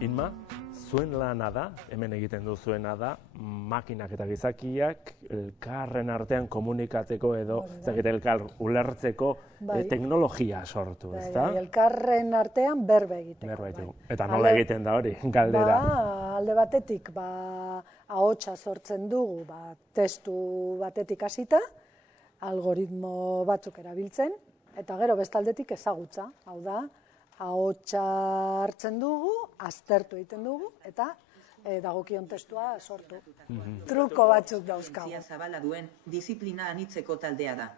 Inma, zuen lana da, hemen egiten duzuena da, makinak eta gizakiak elkarren artean komunikatzeko edo elkar ulertzeko teknologia sortu, ezta? Elkarren artean berba egiteko. Eta nola egiten da hori, galdera? Alde batetik, ahotsa sortzen dugu, testu batetik hasita, algoritmo batzuk erabiltzen, eta gero bestaldetik ezagutza, hau da, ahotsa hartzen dugu, aztertu egiten dugu, eta dagokion testua sortu. Truko batzuk dauzkagu. Zabala duen disiplina anitzeko taldea da.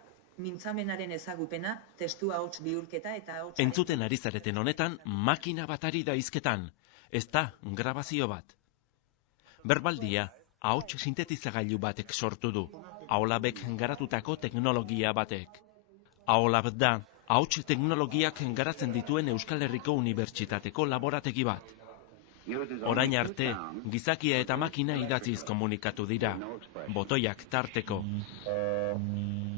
Mintzamenaren ezagupena, testu ahots bihurketa eta ahots... Entzuten ari zareten honetan, makina bat ari da hizketan, ez da grabazio bat. Berbaldia, ahots sintetizagailu batek sortu du, Aholabek garatutako teknologia batek. Aholab da, ahots teknologiak garatzen dituen Euskal Herriko Unibertsitateko laborategi bat. Orain arte, gizakia eta makina idatziz komunikatu dira, botoiak tarteko.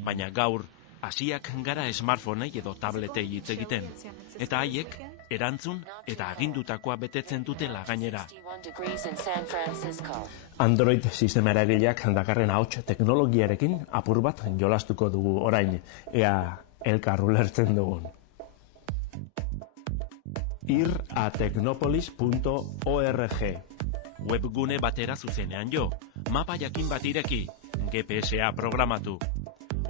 Baina gaur, hasiak gara smartphonei edo tabletei hitz egiten, eta haiek erantzun eta agindutakoa betetzen dutela gainera. Android sistema eragileak dakarren ahots teknologiarekin apur bat jolastuko dugu orain, ea elkar ulertzen dugun. iratecnopolis.org Webgune batera zuzenean jo, mapa jakin bat ireki, GPS-a programatu.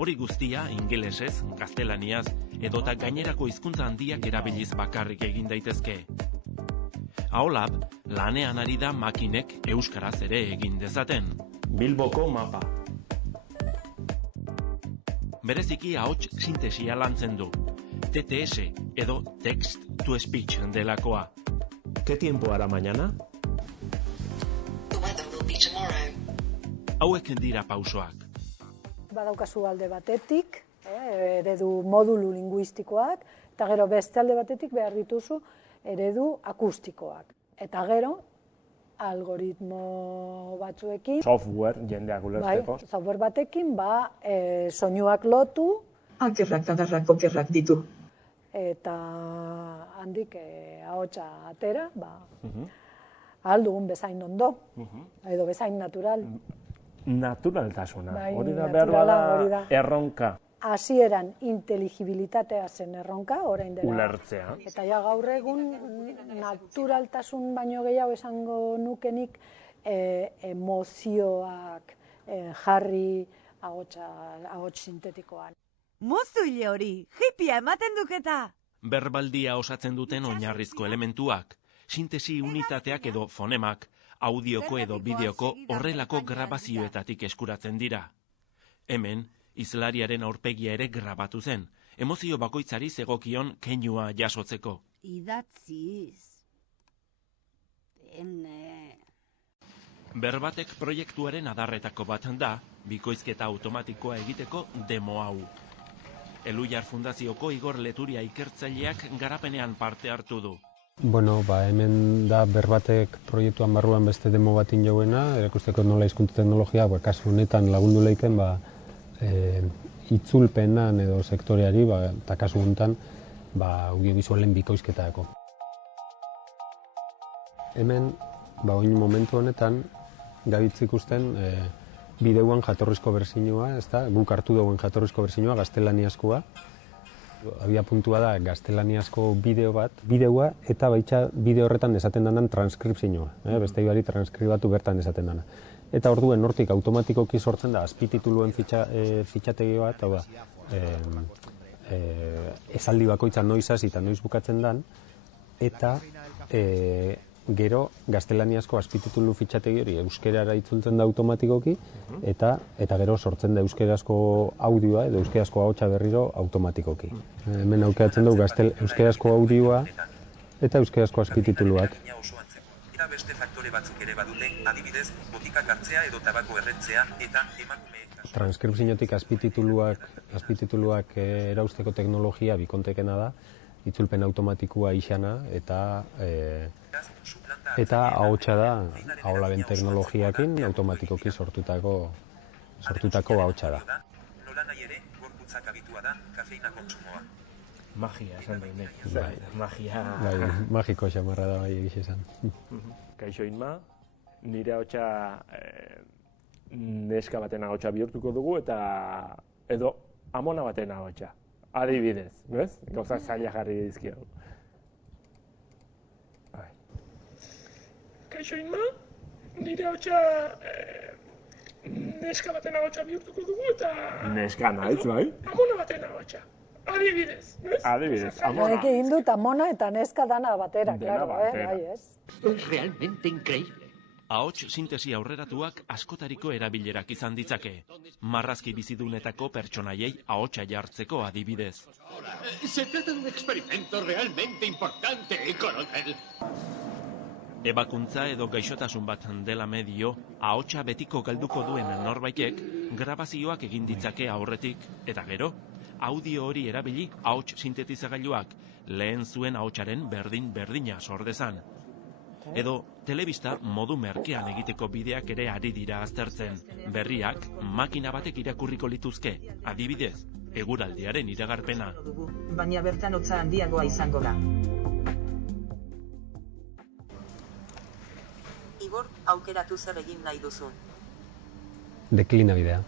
Hori guztia ingelesez, gaztelaniaz, edota gainerako hizkuntza handiak erabiliz bakarrik egin daitezke. Aholab, lanean ari da makinek euskaraz ere egin dezaten. Bilboko mapa. Bereziki ahots sintesia lantzen du. TTS edo Text to Speech delakoa. ¿Qué tiempo hará mañana? The weather will be tomorrow. Hauek dira pausoak. Badaukazu alde batetik, eredu modulu linguistikoak, eta gero beste alde batetik behar dituzu eredu akustikoak. Eta gero, algoritmo batzuekin... Software, jendeak ulertzeko. Software batekin, soinuak lotu... Akerrak tadarrak okerrak ditu. Eta handik ahotsa atera, ahal dugun bezain ondo, edo bezain natural. Naturaltasuna, hori da behar bada erronka. Hasieran inteligibilitatea zen erronka, orain dela. Ulertzea. Eta ja gaur egun naturaltasun baino gehiago esango nukenik emozioak jarri ahots sintetikoan. Mozule hori, hippia ematen duketa! Berbaldia osatzen duten oinarrizko elementuak, sintesi unitateak edo fonemak, audioko edo bideoko horrelako grabazioetatik eskuratzen dira. Hemen, hizlariaren aurpegia ere grabatu zen, emozio bakoitzari zegokion keinua jasotzeko. Idatziz. Berbatek proiektuaren adarretako bat da, bikoizketa automatikoa egiteko demo hau. Eluiar Fundazioko Igor Leturia ikertzaileak garapenean parte hartu du. Hemen da Berbatek proiektuan barruan beste demo batin jauena, erakusteko nola hizkuntza teknologia, kasu honetan lagundu leiken, itzulpenan edo sektoreari, eta kasu honetan, audiovisualen bikoizketako. Hemen, oin momentu honetan, gabitz ikusten bideoan jatorrizko bertsioa, guk hartu dugun jatorrizko bertsioa, gaztelaniazkoa. Abia puntua da gaztelaniazko bideoa, eta baita bideo horretan esaten denan transkripzioa. Beste ibari transkribatu bertan esaten dena. Eta orduen hortik automatikoki sortzen da azpitituluen fitxategi bat, esaldi bakoitza noiz hasi eta noiz bukatzen dan, eta gero gaztelaniazko azpititulu fitxategi hori euskerara itzultzen da automatikoki, eta gero sortzen da euskerazko audioa edo euskerazko ahotsa berriro automatikoki. Hemen aukeratzen dugu euskerazko audioa eta euskerazko azpitituluak. Beste faktore batzuk ere badute, adibidez, botikak hartzea edo tabako erretzea eta emakumeek... Transkripziotik azpitituluak erausteko teknologia bikontekena da, itzulpen automatikoa izana eta ahotsa da Aholaben teknologiakin automatikoki sortutako ahotsa da. Nolanahi ere, gorputzak abitua da kafeina kontsumoa. Magia esan da nek. Magia. Bai, magiko xamarra da bai egiz esan. Kaixo Inma, nire ahotsa neska baten ahotsa bihurtuko dugu eta edo amona baten ahotsa. Adibidez, ez? Gauzak zaila jarri dizkiogu. Kaixo Inma, nire ahotsa neska baten ahotsa bihurtuko dugu eta... Neska naiz, bai? Amona baten ahotsa. Adibidez, ez? Adibidez, amona. Nik egin dut amona eta neska dana batera, Dena claro, batera. bai, ez? Es realmente increíble. Ahots sintesi aurreratuak askotariko erabilerak izan ditzake. Marrazki bizidunetako pertsonaiei ahotsa jartzeko adibidez. Se trata de un experimento realmente importante, coronel. Ebakuntza edo gaixotasun bat dela medio, ahotsa betiko galduko duen norbaitek grabazioak egin ditzake aurretik, eta gero, audio hori erabili ahots sintetizagailuak, lehen zuen ahotsaren berdin-berdina sordezan. Edo, telebista modu merkean egiteko bideak ere ari dira aztertzen. Berriak, makina batek irakurriko lituzke, adibidez, eguraldiaren iragarpena. Baina bertan hotza handiagoa izango da. Igor, aukeratu zer egin nahi duzun. Deklina bidea.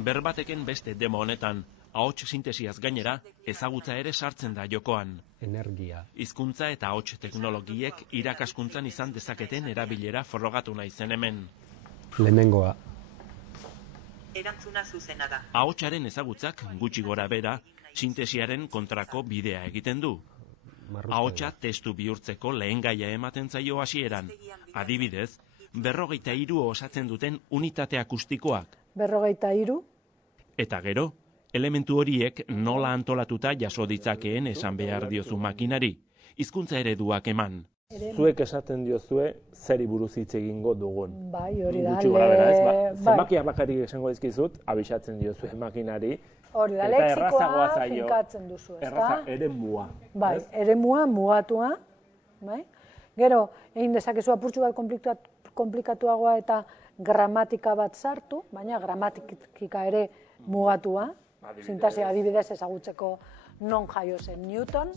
Berbateken beste demo honetan, ahots sintesiaz gainera, ezagutza ere sartzen da jokoan. Energia. Hizkuntza eta ahots teknologiek irakaskuntzan izan dezaketen erabilera frogatu nahi zen hemen. Lehenengoa. Erantzuna zuzena da. Ahotsaren ezagutzak gutxi gora bera, sintesiaren kontrako bidea egiten du. Ahotsa testu bihurtzeko lehen gaia ematen zaio hasieran. Adibidez, 53 osatzen duten unitate akustikoak. 53? Eta gero, elementu horiek nola antolatuta jaso ditzakeen esan behar diozu makinari, hizkuntza ereduak eman. Zuek esaten diozue zeri buruz hitz egingo dugun. Bai, hori da. Gutxi gora bera, ez? Zenbakiak bakarrik esango dizkizut, abisatzen diozue makinari. Hori da, lexikoa finkatzen duzu, ez da? Erraza, eremua. Bai, eremua, mugatua. Bai? Gero, egin dezakezu apurtxu bat komplikatuagoa eta gramatika bat sartu, baina gramatika ere mugatua. Sintasia adibidez ezagutzeko non jaio zen Newton.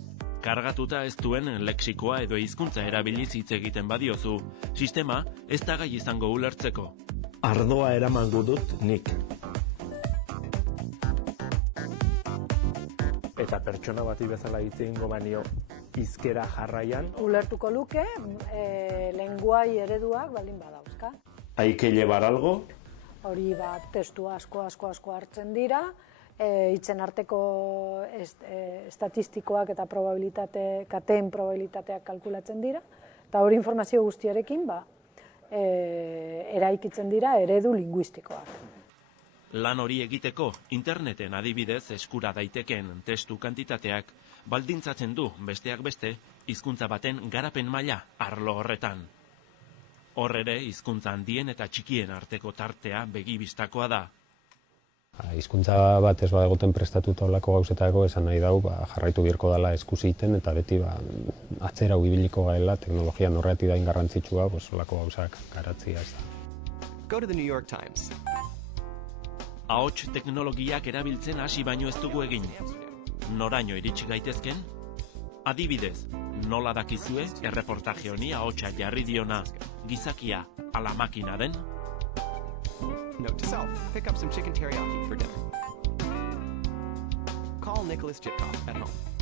Kargatuta ez duen lexikoa edo hizkuntza erabiliz hitz egiten badiozu, sistema ez da gai izango ulertzeko. Ardoa eramango dut nik. Eta pertsona bati bezala hitz egingo banio hizkera jarraian. Ulertuko luke, lenguai ereduak baldin badauzka. Hay que llevar algo. Hori testu asko hartzen dira, hitzen arteko estatistikoak eta kateen probabilitateak kalkulatzen dira, eta hori informazio guztiarekin eraikitzen dira eredu linguistikoak. Lan hori egiteko, interneten adibidez eskura daiteken testu kantitateak baldintzatzen du besteak beste hizkuntza baten garapen maila arlo horretan. Hor ere, hizkuntza handien eta txikien arteko tartea begibistakoa da. Hizkuntza bat ez badegoten prestatuta olako gauzetako esan nahi dau, jarraitu birko dela eskusiten eta beti atzera ibiliko gaela teknologia norreati da ingarrantzitsua, olako gauzak garatzia ez da. Go to the New York Times. Ahots teknologiak erabiltzen hasi baino ez dugu egin. Noraino iritsi gaitezken? Adibidez, nola dakizue erreportaje honi ahotsa jarri diona gizakia ala makina den? Note to self, pick up some chicken teriyaki for dinner. Call Nicholas Jitkoff at home.